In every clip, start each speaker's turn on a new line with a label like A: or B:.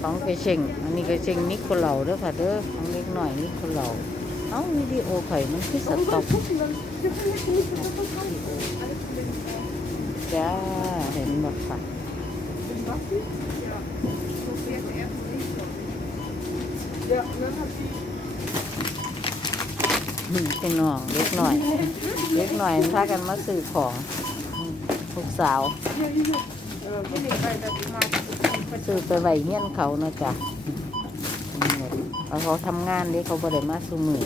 A: ของกระเชงอันนี้กระเชงนิโคเหลาเด้อค่ะเด้อของเล็กหน่อยนิโคเหลาเอ้าวิดีโอข่มันคือสต็อปจ้าเห็นบ่ค่ะ
B: Ja, dan had hij
A: อืมพี่น้องเล็กหน่อย เล็กหน่อยพากันมาซื้อของลูกสาว ซื้อไปไหวเงี้ยนเขานะจ๊ะเอเขาทำงานนี่เขาบริมาสูมือ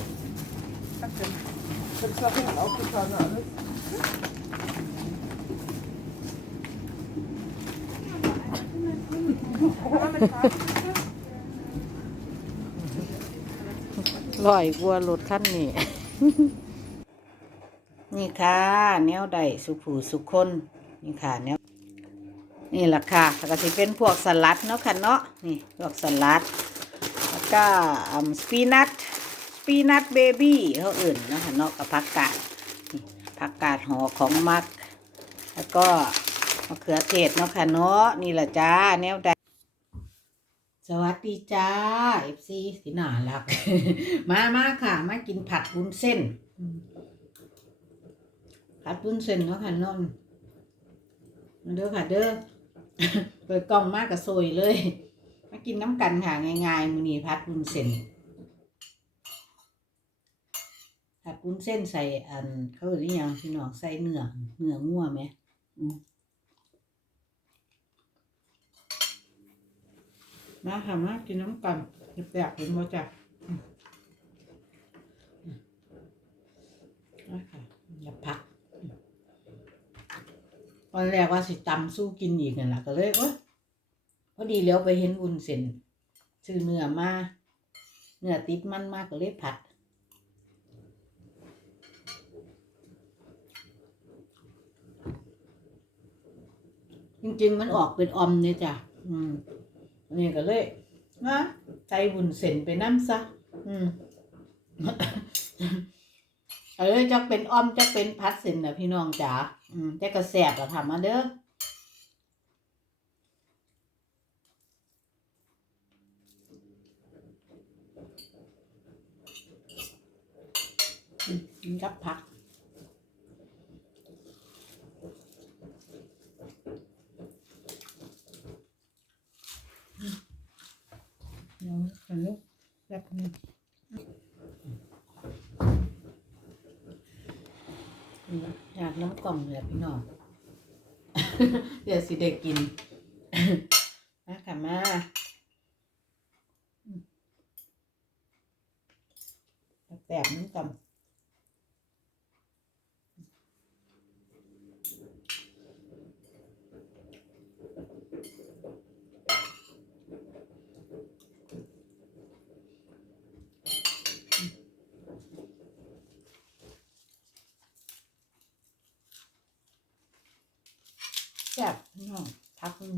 A: ลอยกลัวรถขั้นนี่ นี่ค่ะ แนวใดสุขผูสุขคน นี่ค่ะแนว นี่แหละค่ะแล้วก็สิเป็นพวกสลัดเนาะค่ะเนาะนี่พวกสลัด แล้วก็สปีนัทสปีนัทเบบี้เขาอื่นเนาะค่ะเนาะกับผักกาดผักกาดห่อของมัก แล้วก็มะเขือเทศเนาะค่ะเนาะนี่แหละจ้าแนวใดสวัสดีจ้าเอฟซีที่น่ารัก มามาค่ะ มากินผัดวุ้นเส้น ผัดวุ้นเส้นเนาะค่ะนนมาเด้อค่ะเด้อ เปิดกล้องมากกับโซยเลย มากินน้ำกันค่ะง่ายๆมือนี้ผัดวุ้นเส้นผัดวุ้นเส้นใส่อันเขาเรียกยังพี่น้องใส่เนื้อเนื้องัวไหมมาค่ะมากินน้ำกันแปลกเป็นบ่จ้ะอืมอืมมาค่ะอย่าพัก ตอนแรกว่าสิตำสู้กินอีกนั่นแหละก็เลยโอ๊ยพอดีเลี้ยวไปเห็นวุ้นเส้นซื้อเนื้อมาเนื้อติดมันมากก็เลยผัดจริงๆ มันออกเป็นอมเนี่ยจ้ะ อืมนนี้ก็เลยนะใจบุญเส้นไปน้ำซะ อืม เออจะเป็นอ้อมจะเป็นพัดเส้นนะพี่น้องจ๋าอืมแต่ก็แสบอะทำมาเด้อกับผัก เดี๋ยวกันลูกแบบนี้ อยากน้ำกล่องเลยพี่น้องเดี๋ยวสิเด็กกินมาค่ะมาแบบน้ำกล่ ซ่บพี่น้องพักนึง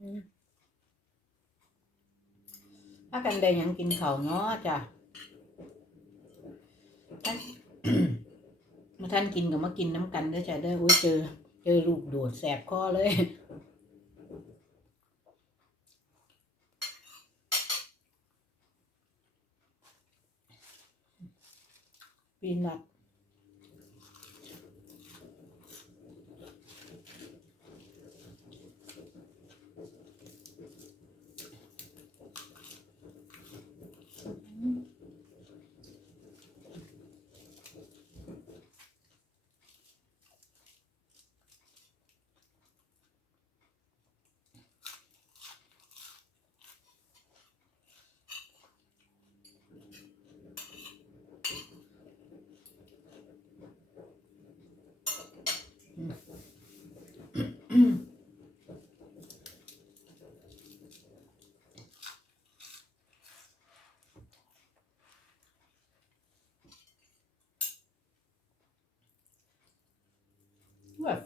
A: อืม ถ้ากันได้ยังกินเขาเนาะจ้ะท่านมาท่านกินกับมากินน้ำกันเด้อจ้ะเด้อโอ้ยเจอ เจอลูกโดดแสบคอเลยปีนัด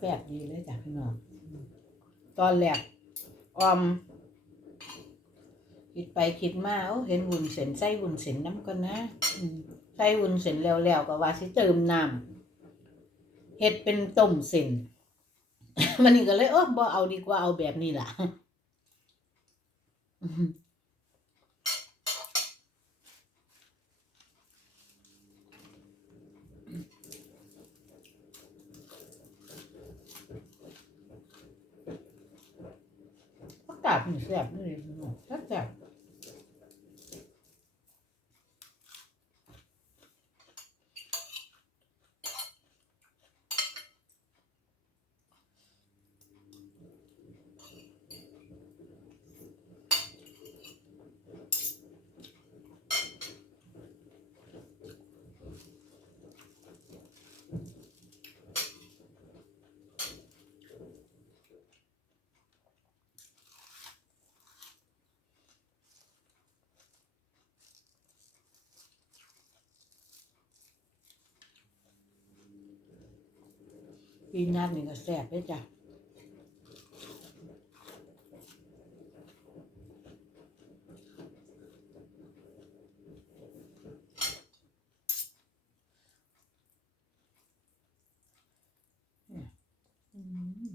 A: ซ่บดีเลยจ้ะพี่น้อง ตอนแรกออม คิดไปคิดมาโอ้เห็นหุ่นเส้นใส่หุ่นเส้นน้ำก่อนนะอืมใส่หุ่นเส้นแล้วๆก็ว่าสิเติมน้ำเฮ็ดเป็นต้มเส้น มันนี่ก็เลยโอ้บ่เอาดีกว่าเอาแบบนี้ล่ะมผักกาดนี่แซ่บนี่น้องแซ่บ ปีนัดนี่ก็แซ่บเลยจ้ะ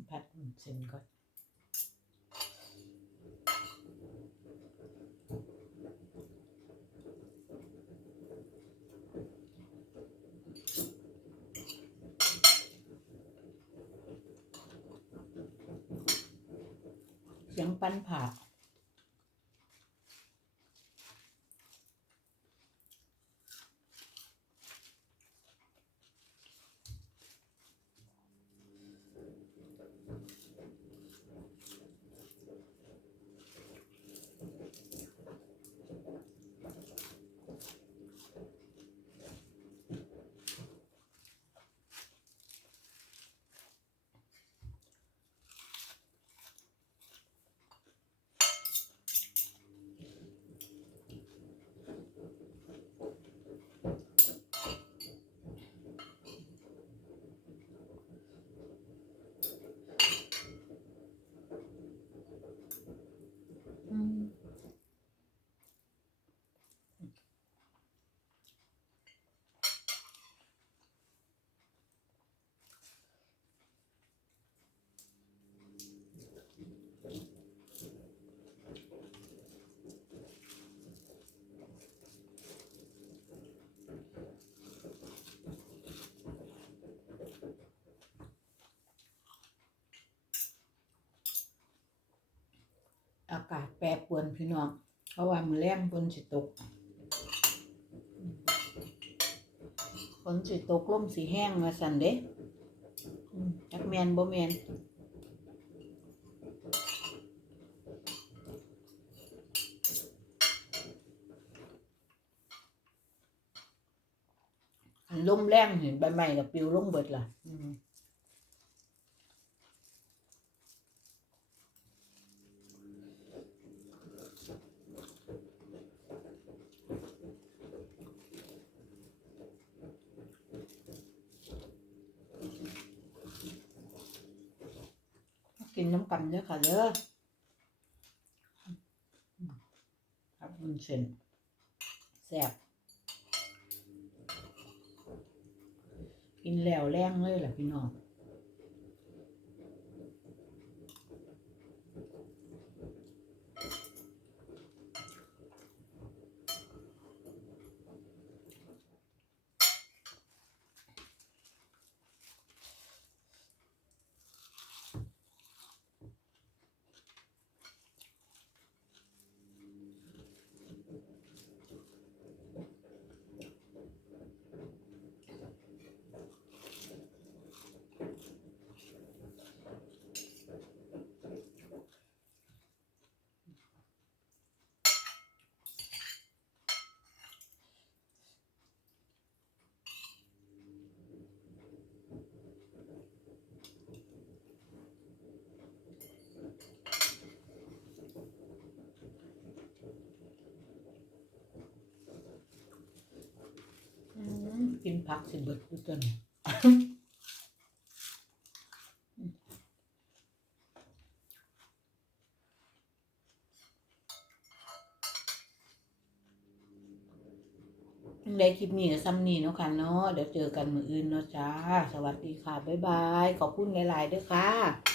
A: ผัดเส้นก่อน สียงปั้นผ่าอืม อากาศแปรปรวนพี่น้อง เพราะว่ามือแรงฝนสิตกฝนสิตกล่มสีแห้งมาสั่นเด้อืมจักแมนบ่แมนอันลมแรงเห็นใบไม้กับปลิวลงเบิดล่ะ อืม กิ นน้ำกันเด้อค่ะเด้อะครับมันเส้นแซ่บกินแล้วแรงเลยแหละพี่น้อง พักสิเบิดคือต้นได้คลิปนี้กับซัมนี่เนาะค่ะเนาะเดี๋ยวเจอกันมืออื่นเนาะจ้า สวัสดีค่ะ บ๊ายบาย ขอบคุณหลายๆด้วยค่ะ